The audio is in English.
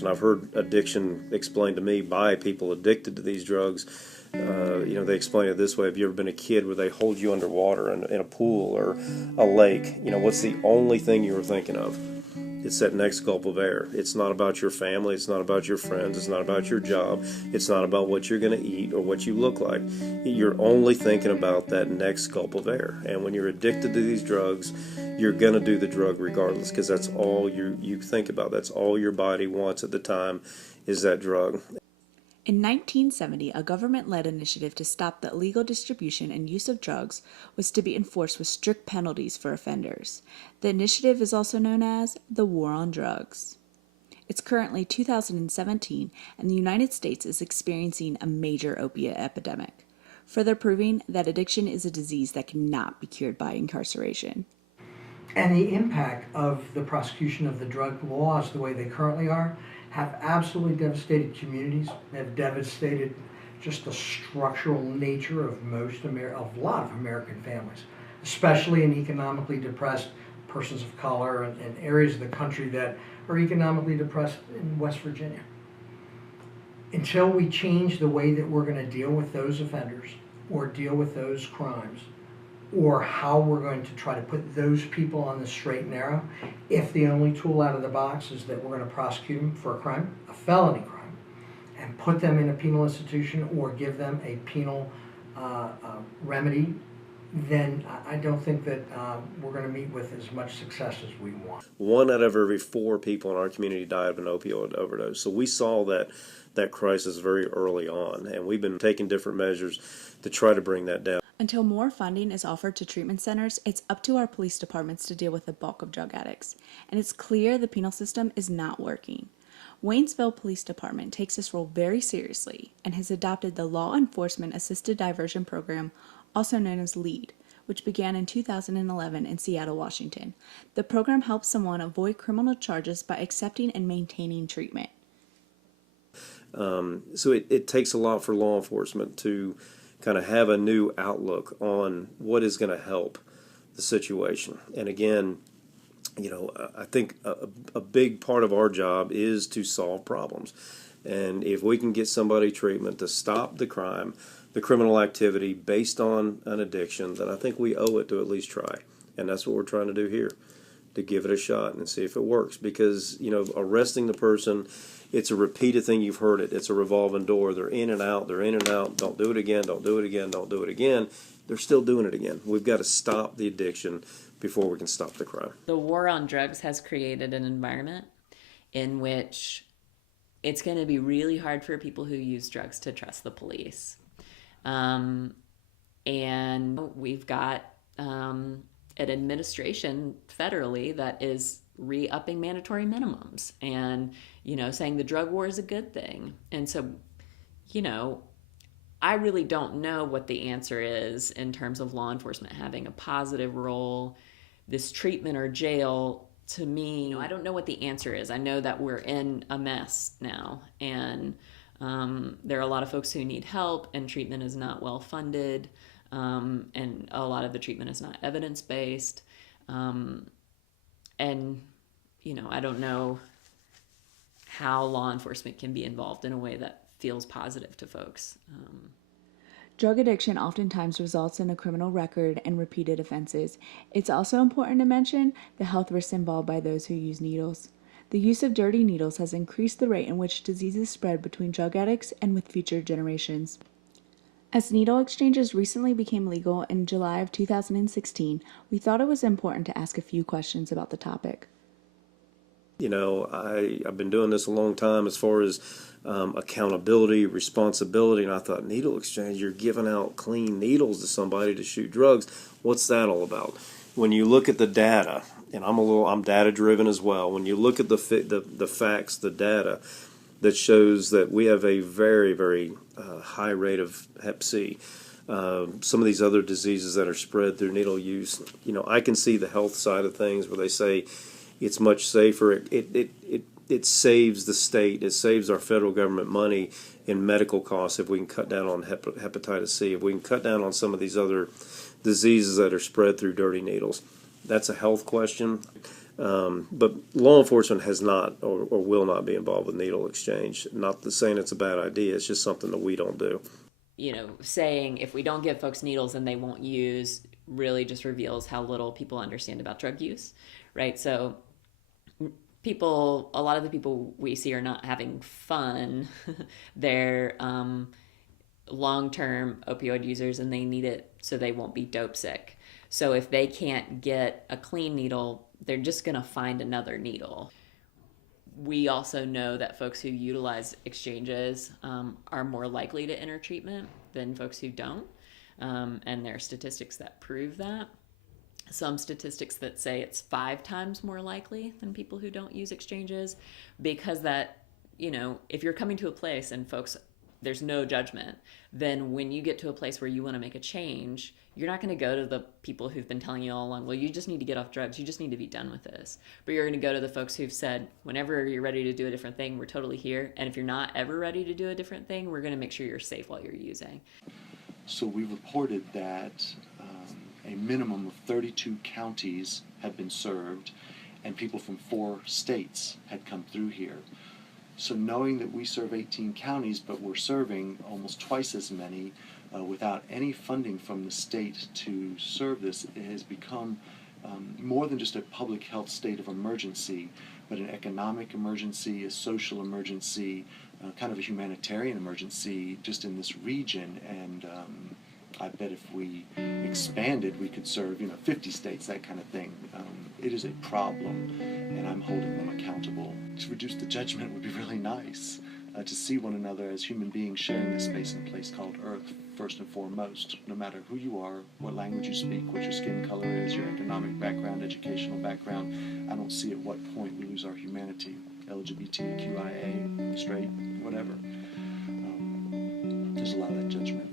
person. I've heard addiction explained to me by people addicted to these drugs. They explain it this way: have you ever been a kid where they hold you underwater in a pool or a lake? What's the only thing you were thinking of? It's that next gulp of air. It's not about your family. It's not about your friends. It's not about your job. It's not about what you're going to eat or what you look like. You're only thinking about that next gulp of air. And when you're addicted to these drugs, you're going to do the drug regardless, because that's all you think about. That's all your body wants at the time is that drug. In 1970, a government-led initiative to stop the illegal distribution and use of drugs was to be enforced with strict penalties for offenders. The initiative is also known as the War on Drugs. It's currently 2017, and the United States is experiencing a major opiate epidemic, further proving that addiction is a disease that cannot be cured by incarceration. And the impact of the prosecution of the drug laws the way they currently are have absolutely devastated communities, have devastated just the structural nature of a lot of American families, especially in economically depressed persons of color and areas of the country that are economically depressed in West Virginia. Until we change the way that we're going to deal with those offenders or deal with those crimes, or how we're going to try to put those people on the straight and narrow, if the only tool out of the box is that we're going to prosecute them for a crime, a felony crime, and put them in a penal institution or give them a penal remedy, then I don't think that we're going to meet with as much success as we want. 1 out of every 4 people in our community died of an opioid overdose. So we saw that crisis very early on, and we've been taking different measures to try to bring that down. Until more funding is offered to treatment centers, it's up to our police departments to deal with the bulk of drug addicts. And it's clear the penal system is not working. Waynesville Police Department takes this role very seriously and has adopted the Law Enforcement Assisted Diversion Program, also known as LEAD, which began in 2011 in Seattle, Washington. The program helps someone avoid criminal charges by accepting and maintaining treatment. So it takes a lot for law enforcement to kind of have a new outlook on what is going to help the situation. And again, I think a big part of our job is to solve problems. And if we can get somebody treatment to stop the crime, the criminal activity based on an addiction, then I think we owe it to at least try. And that's what we're trying to do here, to give it a shot and see if it works. Because, arresting the person, it's a repeated thing. You've heard it. It's a revolving door. They're in and out. They're in and out. Don't do it again. Don't do it again. Don't do it again. They're still doing it again. We've got to stop the addiction before we can stop the crime. The war on drugs has created an environment in which it's going to be really hard for people who use drugs to trust the police. And we've got an administration federally that is re-upping mandatory minimums and, saying the drug war is a good thing. And so, I really don't know what the answer is in terms of law enforcement having a positive role. This treatment or jail, to me, I don't know what the answer is. I know that we're in a mess now, and there are a lot of folks who need help, and treatment is not well funded, and a lot of the treatment is not evidence-based. I don't know how law enforcement can be involved in a way that feels positive to folks. Drug addiction oftentimes results in a criminal record and repeated offenses. It's also important to mention the health risks involved by those who use needles. The use of dirty needles has increased the rate in which diseases spread between drug addicts and with future generations. As needle exchanges recently became legal in July of 2016, we thought it was important to ask a few questions about the topic. I've been doing this a long time as far as accountability, responsibility, and I thought, needle exchange, you're giving out clean needles to somebody to shoot drugs. What's that all about? When you look at the data, and I'm data driven as well. When you look at the facts, the data that shows that we have a very, very high rate of Hep C. Some of these other diseases that are spread through needle use, I can see the health side of things where they say it's much safer. It saves the state. It saves our federal government money in medical costs if we can cut down on hepatitis C, if we can cut down on some of these other diseases that are spread through dirty needles. That's a health question. But law enforcement has not or will not be involved with needle exchange. Not saying it's a bad idea. It's just something that we don't do. You know, saying if we don't give folks needles and they won't use really just reveals how little people understand about drug use, right? So a lot of the people we see are not having fun. They're long-term opioid users and they need it so they won't be dope sick. So if they can't get a clean needle, they're just going to find another needle. We also know that folks who utilize exchanges are more likely to enter treatment than folks who don't. And there are statistics that prove that. Some statistics that say it's 5 times more likely than people who don't use exchanges, because that, you know, if you're coming to a place and folks, there's no judgment, then when you get to a place where you want to make a change, you're not going to go to the people who've been telling you all along, well, you just need to get off drugs, you just need to be done with this. But you're going to go to the folks who've said, whenever you're ready to do a different thing, we're totally here. And if you're not ever ready to do a different thing, we're going to make sure you're safe while you're using. So we reported that a minimum of 32 counties had been served, and people from 4 states had come through here. So knowing that we serve 18 counties, but we're serving almost twice as many without any funding from the state to serve this, it has become more than just a public health state of emergency, but an economic emergency, a social emergency, kind of a humanitarian emergency just in this region. And I bet if we expanded, we could serve, 50 states, that kind of thing. It is a problem, and I'm holding them accountable. To reduce the judgment would be really nice. To see one another as human beings sharing this space and place called Earth, first and foremost, no matter who you are, what language you speak, what your skin color is, your economic background, educational background. I don't see at what point we lose our humanity, LGBTQIA, straight, whatever. There's a lot of that judgment.